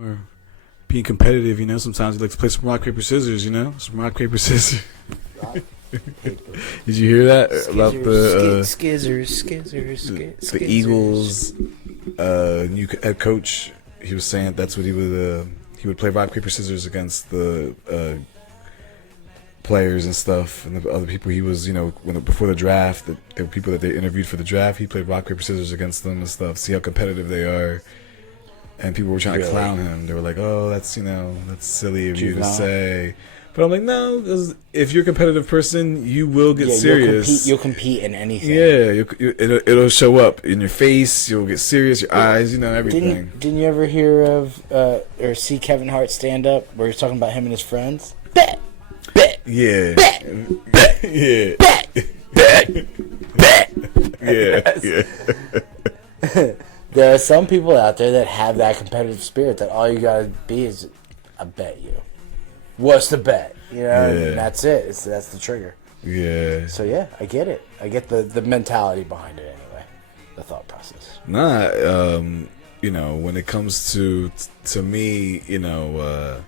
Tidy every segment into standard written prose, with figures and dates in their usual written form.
Or being competitive, you know. Sometimes you like to play some rock, paper, scissors, you know. Some rock, paper, scissors. Did you hear that about the skizzers? the Eagles' new head coach? He was saying that's what he would play rock, paper, scissors against the players and stuff, and the other people he was, you know, before the draft, the people that they interviewed for the draft, he played rock, paper, scissors against them and stuff. See how competitive they are. And people were trying to clown him. They were like, "Oh, that's, you know, that's silly of you to say." But I'm like, no, if you're a competitive person, you will get serious. You'll compete in anything. Yeah, it'll show up in your face. You'll get serious. Your eyes, you know, everything. Didn't you ever hear of or see Kevin Hart stand up where he's talking about him and his friends? Bet. Yeah. Bet. Yeah. Yeah. There are some people out there that have that competitive spirit that all you gotta be is, I bet you. What's the bet? You know, and that's it. That's the trigger. Yeah. So yeah, I get it. I get the mentality behind it anyway. The thought process. Nah, you know, when it comes to me, you know,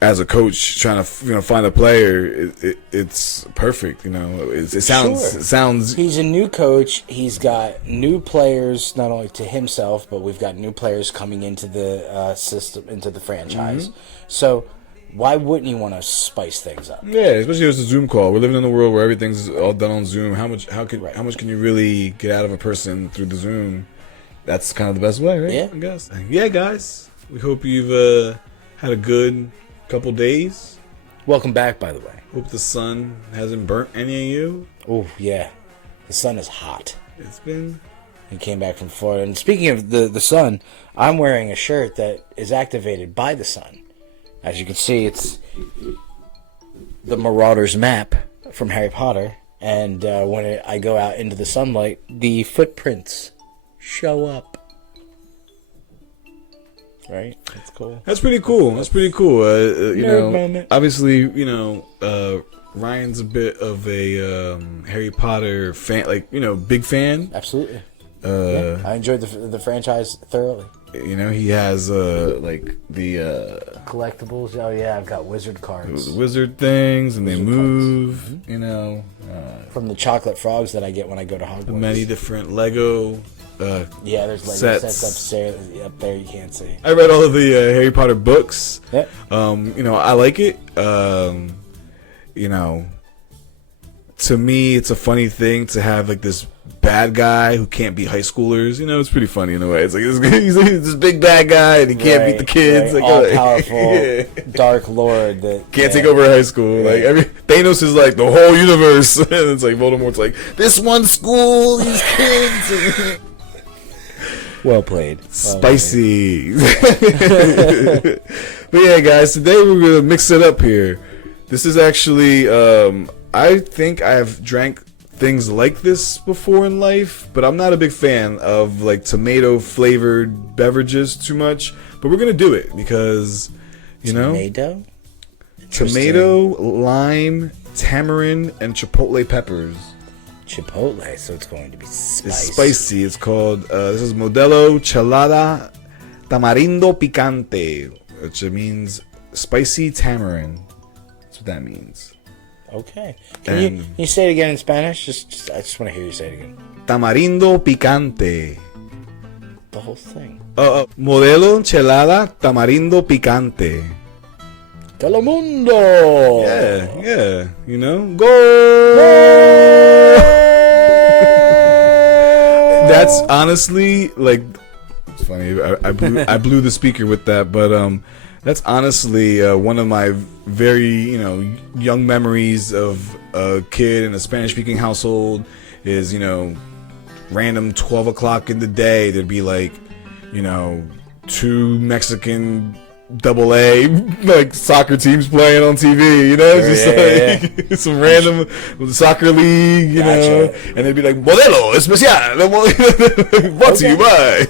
as a coach trying to, you know, find a player, it's perfect. You know, it sounds. He's a new coach. He's got new players, not only to himself, but we've got new players coming into the system, into the franchise. Mm-hmm. So why wouldn't you want to spice things up? Yeah, especially if it's a Zoom call. We're living in a world where everything's all done on Zoom. How much can you really get out of a person through the Zoom? That's kind of the best way, right? Yeah, I guess. Yeah, guys. We hope you've had a good couple days. Welcome back, by the way. Hope the sun hasn't burnt any of you. Oh yeah, the sun is hot. It's been. He came back from Florida. And speaking of the sun, I'm wearing a shirt that is activated by the sun. As you can see, it's the Marauder's map from Harry Potter. And when I go out into the sunlight, the footprints show up. Right? That's cool. That's pretty cool. You know, moment. obviously, you know, Ryan's a bit of a Harry Potter fan, like, you know, big fan. Absolutely. Yeah, I enjoyed the franchise thoroughly. You know, he has like the collectibles. Oh yeah, I've got wizard cards. Wizard things, and they move. Mm-hmm. You know, from the chocolate frogs that I get when I go to Hogwarts. The many different Lego. Yeah, there's Lego sets upstairs, up there you can't see. I read all of the Harry Potter books. Yep. You know, I like it. You know, to me, it's a funny thing to have like this bad guy who can't beat high schoolers. You know, it's pretty funny in a way. It's like he's this big bad guy and he can't beat the kids. Right. Like, all powerful dark lord that can't take over high school. Right. Like Thanos is like the whole universe, and it's like Voldemort's like this one school, these kids. Well played. Spicy. But yeah, guys, today we're gonna mix it up here. This is actually I think I've drank things like this before in life, but I'm not a big fan of like tomato flavored beverages too much. But we're gonna do it because, you know, tomato, lime, tamarind, and chipotle peppers. Chipotle, so it's going to be spicy. It's spicy. It's called this is Modelo Chelada Tamarindo Pichante, which means spicy tamarind. That's what that means. Okay. Can you say it again in Spanish? I just want to hear you say it again. Tamarindo Picante. The whole thing. Modelo Chelada Tamarindo Picante. Telemundo. Yeah. You know, go. That's honestly like, it's funny. I blew the speaker with that, but that's honestly one of my very, you know, young memories of a kid in a Spanish-speaking household is, you know, random 12 o'clock in the day, there'd be like, you know, 2 Mexican AA like soccer teams playing on TV, you know, just some random soccer league, you know, and they'd be like Modelo Especial, brought to you by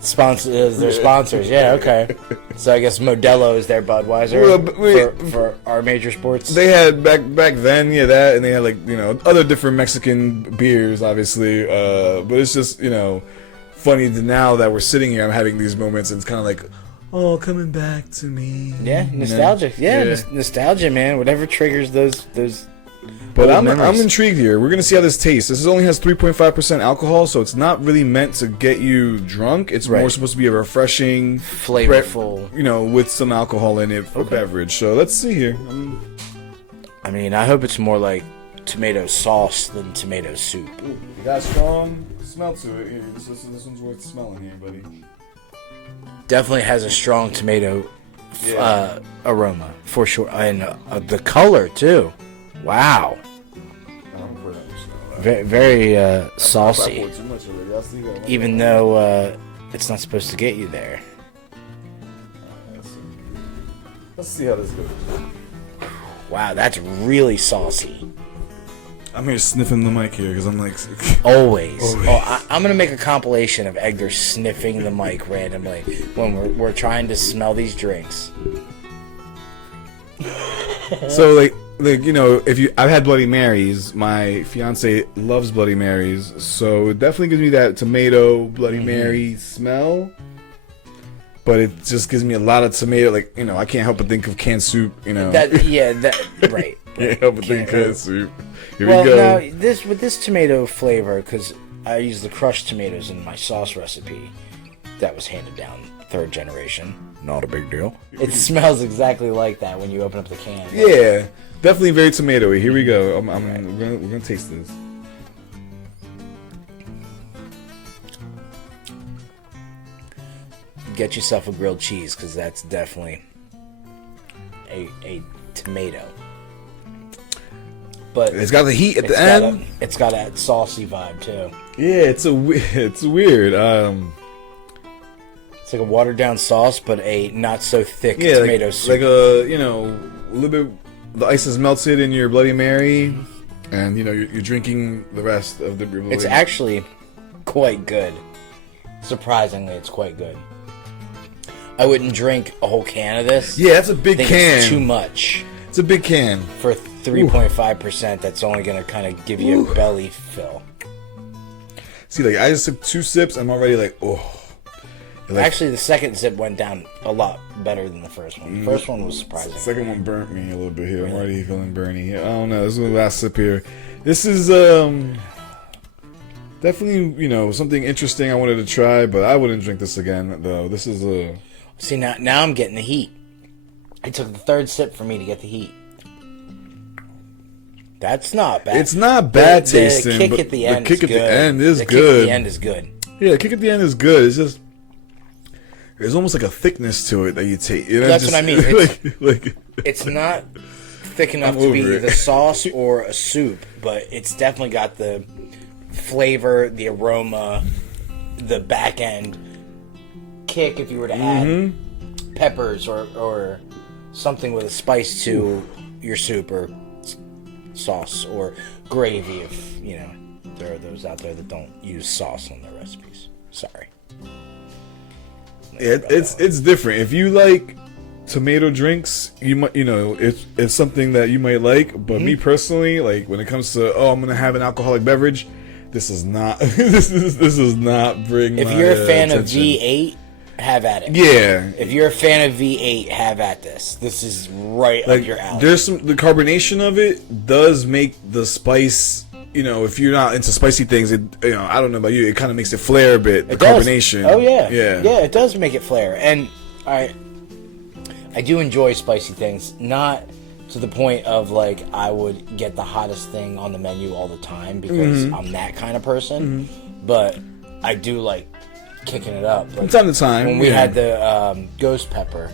sponsors. They're sponsors, yeah, okay. So I guess Modelo is their Budweiser for our major sports. They had back then, that, and they had like, you know, other different Mexican beers, obviously, but it's just, you know, funny to now that we're sitting here. I'm having these moments, and it's kind of like, oh, coming back to me. Yeah, nostalgic. Yeah, nostalgia, man. Whatever triggers those. But I'm intrigued here. We're gonna see how this tastes. This only has 3.5% alcohol, so it's not really meant to get you drunk. It's more supposed to be a refreshing, flavorful, with some alcohol in it for beverage. So let's see here. I mean, I hope it's more like tomato sauce than tomato soup. Ooh, you got a strong smell to it. Here, this one's worth smelling here, buddy. Definitely has a strong tomato aroma for sure, and the color too. Wow. Very saucy. Even though it's not supposed to get you there. Let's see how this goes. Wow, that's really saucy. I'm here sniffing the mic here because I'm like... Always. Oh, I'm going to make a compilation of Edgar sniffing the mic randomly when we're trying to smell these drinks. So, like I've had Bloody Marys. My fiance loves Bloody Marys, so it definitely gives me that tomato Bloody Mary smell. But it just gives me a lot of tomato. Like, I can't help but think of canned soup. Right. Can't help but think of canned soup. Here we go. Now with this tomato flavor, because I use the crushed tomatoes in my sauce recipe that was handed down 3rd generation. Not a big deal. It smells exactly like that when you open up the can. Yeah, definitely very tomatoey. Here we go. We're gonna taste this. Get yourself a grilled cheese, because that's definitely a tomato. But it's got the heat at the end. It's got that saucy vibe too. Yeah, it's weird. It's like a watered down sauce, but a not so thick tomato soup. Like a little bit. The ice is melted in your Bloody Mary, and you're drinking the rest of the Bloody. It's actually quite good. Surprisingly, it's quite good. I wouldn't drink a whole can of this. Yeah, that's a big can. It's too much. It's a big can for 3.5%. That's only gonna kind of give you a belly fill. See, like I just took 2 sips. I'm already like, oh. Actually, the second sip went down a lot better than the first one. The first one was surprising. The second one burnt me a little bit here. I'm already feeling burny. I don't know. This is the last sip here. This is definitely something interesting I wanted to try, but I wouldn't drink this again though. This is See, now I'm getting the heat. It took the 3rd sip for me to get the heat. That's not bad. It's not bad tasting. The kick at the end is good. The kick at the end is good. The kick at the end is good. Yeah, the kick at the end is good. It's just there's almost like a thickness to it that you take. That's what I mean. It's not thick enough to be the sauce or a soup, but it's definitely got the flavor, the aroma, the back end kick. If you were to add peppers or something with a spice to your soup or sauce or gravy, if there are those out there that don't use sauce on their recipes. Sorry. Yeah, it's different. If you like tomato drinks, you might it's something that you might like. But me personally, like when it comes to I'm gonna have an alcoholic beverage, this is not this is not bring. If you're a fan of V8, have at it. Yeah. If you're a fan of V8, have at this. This is right up your alley. There's the carbonation of it does make the spice. If you're not into spicy things, I don't know about you, it kind of makes it flare a bit. The carbonation. Oh yeah. Yeah. Yeah, it does make it flare, and I do enjoy spicy things, not to the point of like I would get the hottest thing on the menu all the time because I'm that kind of person. But I do like kicking it up. Like, from time to time. When we had the ghost pepper,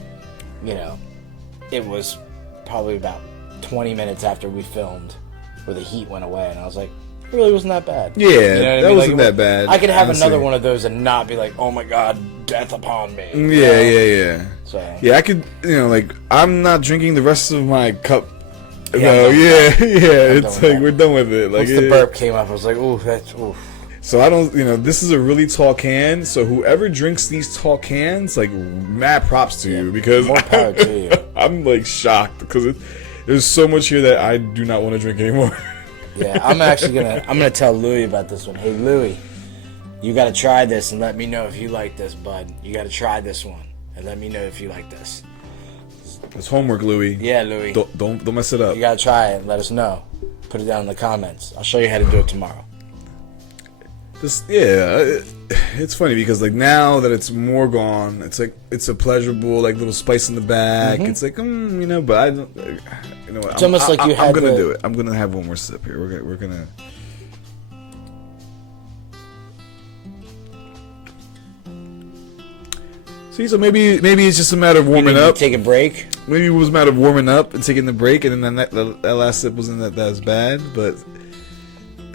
it was probably about 20 minutes after we filmed where the heat went away, and I was like, it really wasn't that bad. Yeah, that wasn't that bad. I could have another one of those and not be like, oh my god, death upon me. Yeah. So yeah, I could, I'm not drinking the rest of my cup. Yeah, it's like we're done with it. Like once the burp came up, I was like, ooh, that's oof. So I don't, this is a really tall can. So whoever drinks these tall cans, like, mad props to you because more power to you. I'm like shocked because there's so much here that I do not want to drink anymore. Yeah, I'm gonna tell Louie about this one. Hey Louie, You got to try this and let me know if you like this, bud. You got to try this one and let me know if you like this. It's homework, Louis. Yeah, Louis. Don't mess it up. You got to try it and let us know. Put it down in the comments. I'll show you how to do it tomorrow. It's funny because like now that it's more gone, it's like it's a pleasurable like little spice in the back. It's like but I don't. You know what? It's almost like you had. I'm gonna do it. I'm gonna have one more sip here. We're gonna. See, so maybe it's just a matter of warming up. Take a break. Maybe it was a matter of warming up and taking the break, and then that last sip wasn't that as bad, but.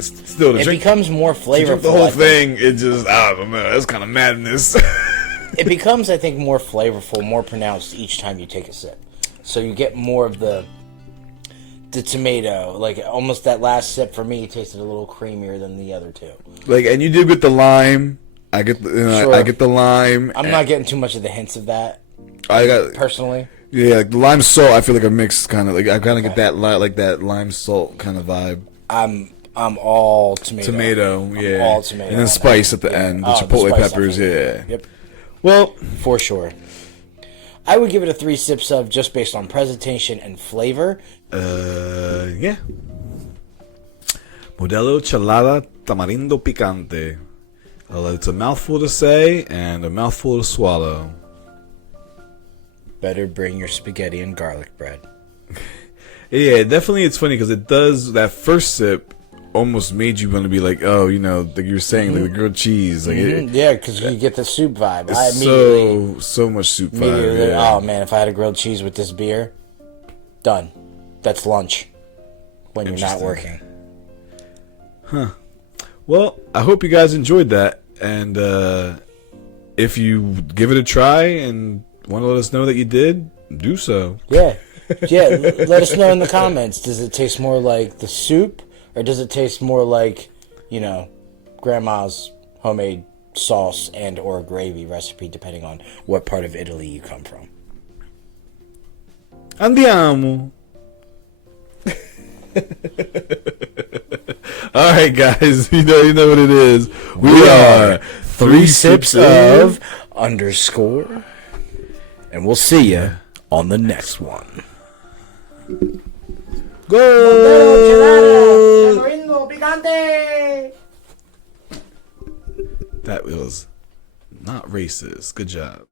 Still, it becomes more flavorful. The whole thing, it just, I don't know, that's kind of madness. It becomes, I think, more flavorful, more pronounced each time you take a sip. So you get more of the tomato. Like, almost that last sip for me tasted a little creamier than the other two. Like, and you did with the lime. I get the, I get the lime. I'm not getting too much of the hints of that. I got personally. Yeah, like the lime salt. I feel like a mix kind of like I kind of get that like that lime salt kind of vibe. I'm all tomato. Yeah. All tomato. And then spice at the end. The chipotle peppers, yeah. Yep. Well, for sure. I would give it a 3 sips of just based on presentation and flavor. Yeah. Modelo Chelada Tamarindo Pichante. It's a mouthful to say and a mouthful to swallow. Better bring your spaghetti and garlic bread. Yeah, definitely it's funny because it does, that first sip almost made you want to be like, oh, like you were saying, like the grilled cheese. Like yeah, because you get the soup vibe. I immediately, so much soup vibe. Yeah. Oh, man, if I had a grilled cheese with this beer, done. That's lunch when you're not working. Huh. Well, I hope you guys enjoyed that. And if you give it a try and want to let us know that you did, do so. Yeah. Yeah, let us know in the comments. Does it taste more like the soup, or does it taste more like, grandma's homemade sauce and or gravy recipe, depending on what part of Italy you come from? Andiamo. All right, guys. You know what it is. We are 3 sips of _ and we'll see you on the next one. Go! Modelo Chelada Tamarindo Pichante! That was not racist. Good job.